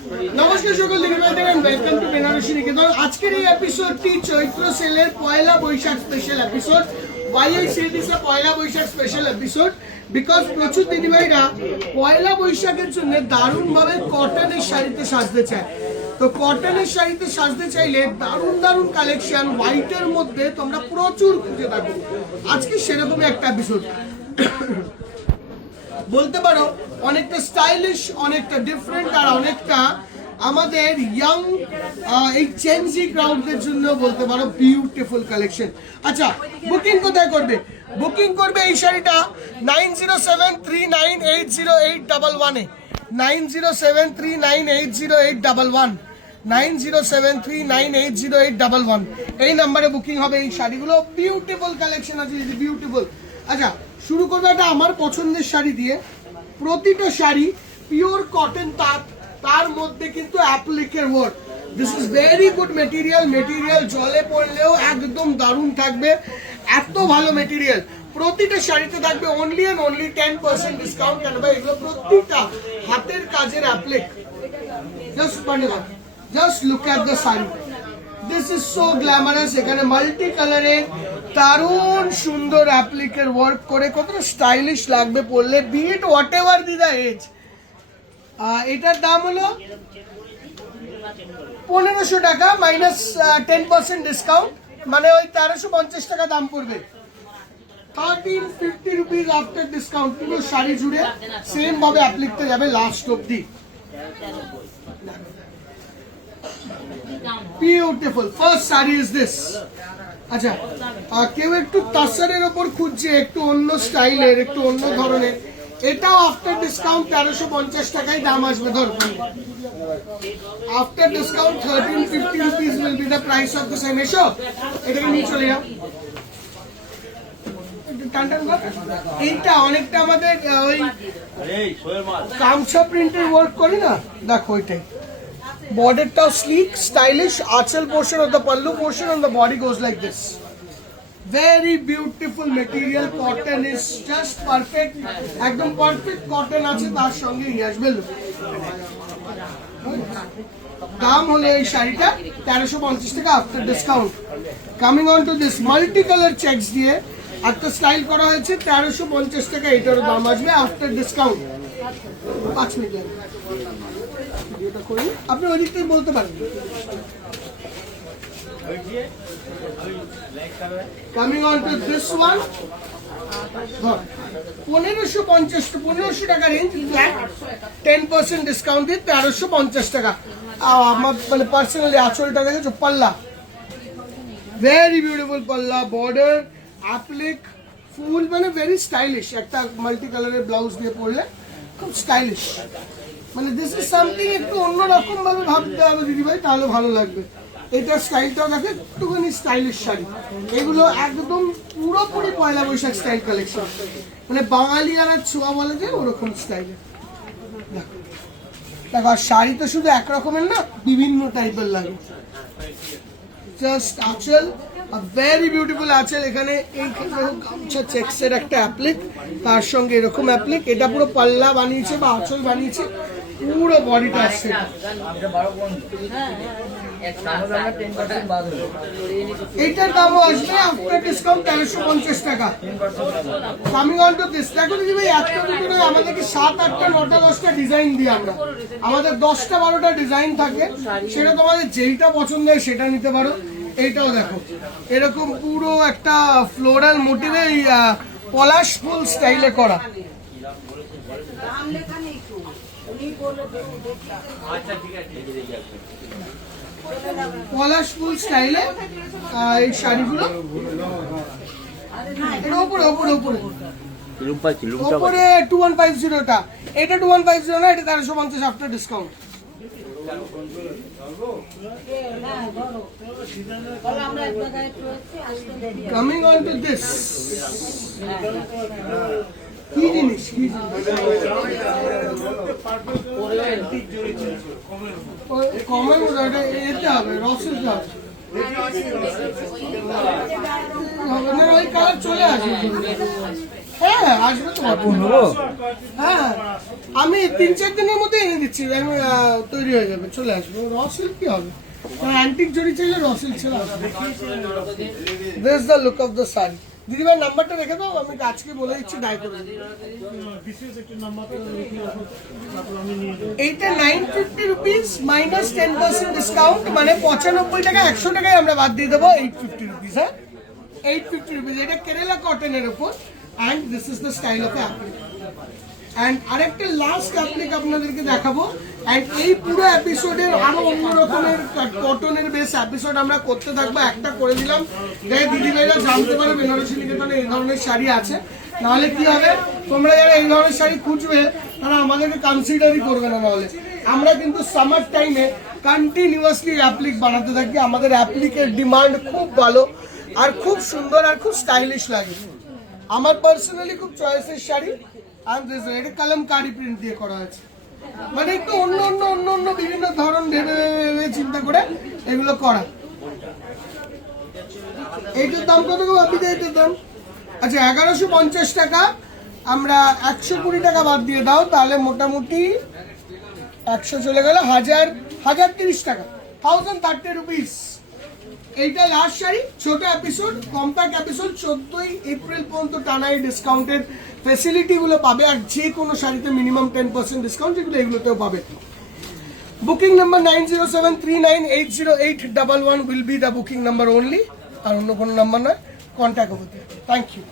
নমস্কার সকল দিদিভাইদের and welcome to Benarasi Niketan. আজকের এই এপিসোডটি চৈত্র সেলের Poila Boishakh special episode. Why I say this a Poila Boishakh special episode? Because প্রচুর দিদিভাইরা পয়লা বৈশাখের জন্য দারুণভাবে কটনের শাড়িতে সাজতে চায়। তো কটনের শাড়িতে সাজতে চাইলে দারুণ দারুণ কালেকশন হোয়াইটের মধ্যে তোমরা প্রচুর খুঁজে থাকো। আজকে সেরকমই একটা এপিসোড বলতে পারো, অনেকটা স্টাইলিশ, অনেকটা ডিফারেন্ট, আর অনেকটা আমাদের ইয়াং এই চেঞ্জি ক্রাউডদের জন্য বলতে পারো বিউটিফুল কালেকশন। আচ্ছা, বুকিং কোথায় করবে? বুকিং করবে এই শাড়িটা 9073980811 9073980811 9073980811 এই নাম্বারে বুকিং হবে। এই শাড়িগুলো বিউটিফুল কালেকশন আছে, বিউটিফুল। আচ্ছা, শুরু করবো একটা আমার পছন্দের শাড়ি দিয়ে। প্রতিটা শাড়ি পিওর কটন, তার মধ্যে কিন্তু অ্যাপ্লিকের work. This is very good material. Material জলে পড়লেও একদম দারুণ থাকবে, এত ভালো মেটেরিয়াল। প্রতিটা শাড়িতে থাকবে অনলি অ্যান্ড অনলি 10% ডিসকাউন্ট। কেন ভাই? এগুলো প্রত্যেকটা হাতের কাজের applique. Just look at the sari. This is so glamorous. এখানে মাল্টি কালারে দারুণ সুন্দর অ্যাপ্লিকের ওয়ার্ক করে কতটা স্টাইলিশ লাগবে পরলে, be it whatever the the age. এটার দাম হলো 1500 টাকা মাইনাস 10% ডিসকাউন্ট, মানে ওই 1350 টাকা দাম পড়বে। 1350 রুপিস আফটার ডিসকাউন্ট। পুরো শাড়ি জুড়ে সেম ভাবে অ্যাপ্লিকটা যাবে লাস্ট অব্দি। Beautiful first sari is this. আচ্ছা, কেউ একটু তাসারের ওপর খুঁজছে, একটু অন্য স্টাইলের, একটু অন্য ধরনের, এটাও আফটার ডিসকাউন্ট 1350 টাকায় দাম আসবে। ধর, after discount 1350 rupees will be the price of the same. এসো, এটাকে নিয়ে চলে যাও। এইটা অনেকটা আমাদের ওই কামছা প্রিন্টের ওয়ার্ক করি না, দেখো ওইটাই। বর্ডারটাও স্লিক, স্টাইলিশ, আঁচল portion of the pallu portion on the body goes like this. Very beautiful material. Cotton is just perfect. একদম পারফেক্ট কটন আছে, তার সঙ্গে আসবে লুক। দাম হলো এই শাড়িটা 1350 টাকা after discount. Coming on to this multi colour checks দিয়ে একটা স্টাইল করা হয়েছে, 1350 টাকা এটারও দাম আসবে আফটার ডিসকাউন্ট। 5 মিনিট লাগবে। আপনি ওই দিকটাই বলতে পারেন। Coming on to this one, 1550 টাকা রেঞ্জ, ফ্ল্যাট 10% ডিসকাউন্ট দিয়ে 1350 টাকা। আমার মানে পার্সোনালি আঁচলটা দেখেছো, পাল্লা ভেরি বিউটিফুল পাল্লা, বর্ডার, অ্যাপ্লিক, ফুল, মানে ভেরি স্টাইলিশ। একটা মাল্টি কালারের ব্লাউজ দিয়ে পরলে খুব স্টাইলিশ। মানে দিস ইজ সামথিং একটু অন্যরকম ভাবে ভাবতে হবে দিদিভাই, তাহলে ভালো লাগবে। এটার স্টাইলটাও দেখে একটুখানি স্টাইলিশ শাড়ি। এগুলো একদম পুরোপুরি পয়লা বৈশাখ স্টাইল কালেকশন, মানে বাঙালি আর ছোঁয়া বলে যে ওরকম স্টাইলের। দেখো দেখো, আর শাড়ি তো শুধু এক রকমের না, বিভিন্ন টাইপের লাগে। জাস্ট আঁচল, ভেরি বিউটিফুল আঁচল। এখানে এইখানে গামছা চেক্সের একটা অ্যাপ্লিক, তার সঙ্গে এরকম অ্যাপ্লিক। এটা পুরো পাল্লা বানিয়েছে বা আঁচল বানিয়েছে, পুরো বডিটা আসছে। এইটার দামও আসবে আফটার ডিসকাউন্ট 1350 টাকা। কামিং অন টু দিস, দেখো দিদি ভাই, একটা ভিতরে আমাদেরকে 7, 8, 9, 10টা ডিজাইন দিই আমরা। আমাদের 10টা 12টা ডিজাইন থাকে, সেটা তোমাদের যেইটা পছন্দ হয় সেটা নিতে পারো। এইটাও দেখো, এরকম পুরো একটা ফ্লোরাল মোটিভে পলাশ ফুল স্টাইলে করা। পলাশ ফুল স্টাইলে এই শাড়িগুলো। এটা উপরে উপরে উপরে উপরে 2150টা, এটা 2150 না, এটা 1350 after discount. Coming on to this, কি জিনিস কমন এতে হবে, রসের হবে, ওই কালার চলে আসে। হ্যাঁ আসবে তো হ্যাঁ আমি 3-4 দিনের মধ্যে এনে দিচ্ছি, আমি তৈরি হয়ে যাবে, চলে আসবে। র সিল্ক কি হবে, অ্যান্টিক জড়ি চাইলে র সিল্ক ছেড়ে আসবে। This the look of the sari. দিদিভাই নাম্বারটা রেখে দাও, আমি আজকে বলে দিচ্ছি ডাই করে দিই। এইটা 950 রুপিস মাইনাস 10% ডিসকাউন্ট, মানে 95 টাকা, 100 টাকায় আমরা বাদ দিয়ে দেবো 850 রুপিস। হ্যাঁ 850 রুপিস। এটা কেরালা কটনের উপর, and this is the style of applique. And আরেকটা লাস্ট অ্যাপ্লিক আপনাদেরকে দেখাবো। অ্যান্ড এই পুরো এপিসোডের আরো অন্য রকমের কটনের বেশ এপিসোড আমরা করতে থাকবো। একটা করে দিলাম যাতে দিদিভাইরা জানতে পারে বেনারসি নিকেতনে এই ধরনের শাড়ি আছে। নাহলে কি হবে, তোমরা যারা এই ধরনের শাড়ি খুঁজবে তারা আমাদেরকে কনসিডারই করবে না। নাহলে আমরা কিন্তু সামার টাইমে কন্টিনিউয়াসলি অ্যাপ্লিক বানাতে থাকি। আমাদের অ্যাপ্লিকের ডিমান্ড খুব ভালো আর খুব সুন্দর আর খুব স্টাইলিশ লাগে। আমার পার্সোনালি খুব চয়েসের শাড়ি। আর এটা কলমকারি প্রিন্ট দিয়ে করা আছে, মানে একটু অন্য অন্য অন্য অন্য বিভিন্ন ধরন ভেবে ভেবে চিন্তা করে এগুলো করা। এইটার দাম কত গো আপনি? এইটার দাম আচ্ছা 1150 টাকা। আমরা 120 টাকা বাদ দিয়ে দাও, তাহলে মোটামুটি 100 চলে গেল 1030 টাকা, 1030 রুপিস। এইটা লাস্ট শাড়ি, ছোট এপিসোড, কম্প্যাক্ট এপিসোড। 14 এপ্রিল পর্যন্ত টানা এই ডিসকাউন্টের ফেসিলিটিগুলো পাবে। আর যে কোনো শাড়িতে মিনিমাম 10% ডিসকাউন্ট, যেগুলো এগুলোতেও পাবে। Booking number 9073980811 will be the booking number only, আর অন্য কোনো নাম্বার নয়। কন্ট্যাক্ট করতে। Thank you.